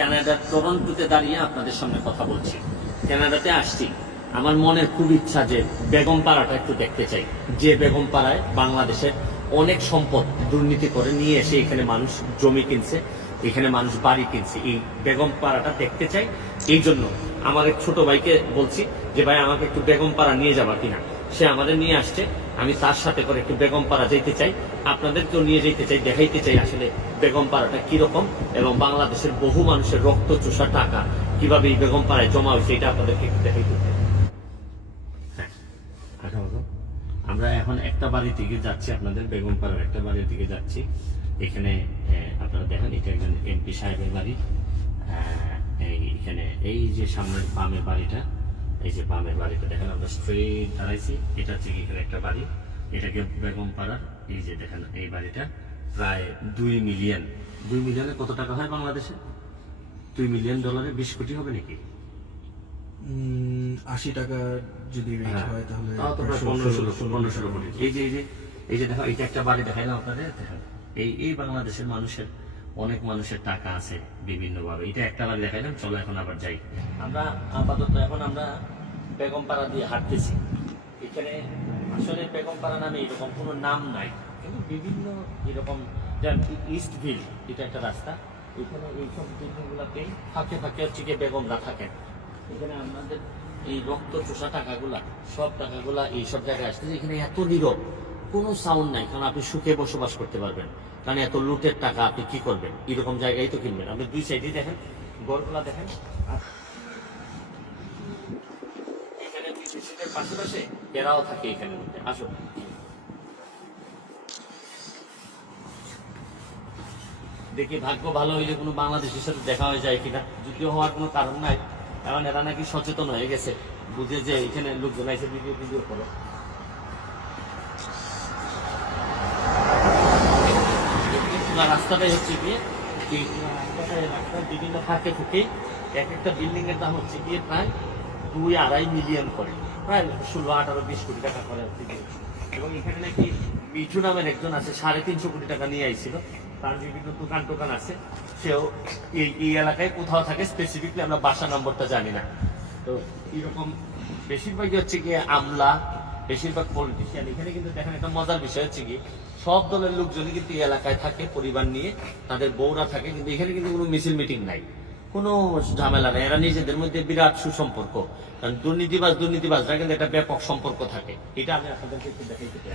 কানাডার টরন্টোতে দাঁড়িয়ে আপনাদের সামনে কথা বলছি। কানাডাতে আসছি। আমার মনের খুব ইচ্ছা যে বেগম পাড়াটা একটু দেখতে চাই। যে বেগম পাড়ায় বাংলাদেশের অনেক সম্পদ দুর্নীতি করে নিয়ে এসে এখানে মানুষ জমি কিনছে, এখানে মানুষ বাড়ি কিনছে। এই বেগম পাড়াটা দেখতে চাই। এই জন্য আমার এক ছোট ভাইকে বলছি যে, ভাই, আমাকে একটু বেগম পাড়া নিয়ে যাবা কিনা? সে আমাদের নিয়ে আসছে। আমি তার সাথে করে একটু বেগম পাড়া যেতে চাই। আপনাদেরকেও নিয়ে যেতে চাই দেখাইতে চাই আসলে বেগম পাড়াটা কীরকম এবং বাংলাদেশের বহু মানুষের রক্ত চোষা টাকা কীভাবে এই বেগম পাড়ায় জমা হয়েছে এটা আপনাদেরকে একটু দেখাইতে চাই। হ্যাঁ, আচ্ছা। আমরা এখন একটা বাড়ি থেকে যাচ্ছি আপনাদের বেগম পাড়ার একটা বাড়ির দিকে যাচ্ছি। এখানে আপনারা দেখেন এটা একজন এমপি সাহেবের বাড়ি। আহ, এই এখানে এই যে সামনের বামের বাড়িটা এই যে বামের বাড়িটা দেখেন আমরা স্ট্রেট দাঁড়াইছি এটা হচ্ছে কি এখানে একটা বাড়ি এটাকে বেগম পাড়ার এই যে দেখেন এই বাড়িটা প্রায় দুই মিলিয়ন। দুই মিলিয়নে কত টাকা হয় বাংলাদেশে? দুই মিলিয়ন ডলারে বিশ কোটি হবে নাকি? উম, আশি টাকা যদি হ্যাঁ। হয় তাহলে পনেরো ষোলো- পনেরো ষোলো কোটি। এই যে এই যে এই যে দেখো এটা একটা বাড়ি দেখাইলাম আপনাদের দেখেন। এই এই বাংলাদেশের মানুষের অনেক মানুষের টাকা আছে বিভিন্ন ভাবে এটা একটা বাড়ি দেখাইলাম, চলো এখন আবার যাই। আমরা আপাতত এখন আমরা বেগমপাড়া দিয়ে হাঁটতেছি। এখানে আসলে বেগমপাড়া নামে এরকম কোনো নাম নাই, কিন্তু বিভিন্ন এরকম ইস্ট ভিল এটা একটা রাস্তা। এখানে এইসব বিল্ডিংগুলোতেই ফাঁকে ফাঁকে হচ্ছে গিয়ে বেগমরা থাকেন। এখানে আমাদের এই রক্ত চোষা টাকাগুলা, সব টাকাগুলা এইসব জায়গায় আসতেছে। এখানে এত নীরব, কোনো সাউন্ড নাই, কারণ আপনি সুখে বসবাস করতে পারবেন। কারণ এত লুটের টাকা আপনি কি করবেন? এরকম জায়গায় তো কিনবেন। আপনি দুই সাইডে দেখেন গড়গুলা দেখেন এখানে পাশাপাশি এরাও থাকে মধ্যে। আসো। দেখি ভাগ্য ভালো হইলে কোনো বাংলাদেশের সাথে দেখা হয়ে যায় কিনা। যদিও হওয়ার কোনো কারণ নাই এখন এরা নাকি সচেতন হয়ে গেছে। বুঝে যে এখানে লোকজন ভিডিও করে। পুরা রাস্তাটাই হচ্ছে গিয়ে রাস্তার বিভিন্ন ফাঁকে ফুঁকে এক একটা বিল্ডিং এর দাম হচ্ছে গিয়ে প্রায় দুই আড়াই মিলিয়ন করে। প্রায় ষোলো, আঠারো, বিশ কোটি টাকা করে হচ্ছে গিয়ে। এবং এখানে নাকি মিঠু নামের একজন আছে, সাড়ে তিনশো কোটি টাকা নিয়ে আইছিল। তার বিভিন্ন দোকান টোকান আছে। সেও এই এই এলাকায় কোথাও থাকে স্পেসিফিকলি আমরা বাসা নম্বরটা জানি না। তো এরকম বেশিরভাগই হচ্ছে গিয়ে আমলা বেশিরভাগ পলিটিশিয়ান এখানে কিন্তু দেখেন একটা মজার বিষয় হচ্ছে কি, সব দলের লোকজনই কিন্তু এই এলাকায় থাকে, পরিবার নিয়ে, তাদের বউরা থাকে, কিন্তু এখানে কিন্তু কোনো মিছিল মিটিং নাই। কোনো ঝামেলা নাই, এরা নিজেদের মধ্যে বিরাট সুসম্পর্ক। কারণ দুর্নীতিবাজ দুর্নীতিবাজরা কিন্তু একটা ব্যাপক সম্পর্ক থাকে। এটা আমি আপনাদেরকে একটু দেখাইতে চাই।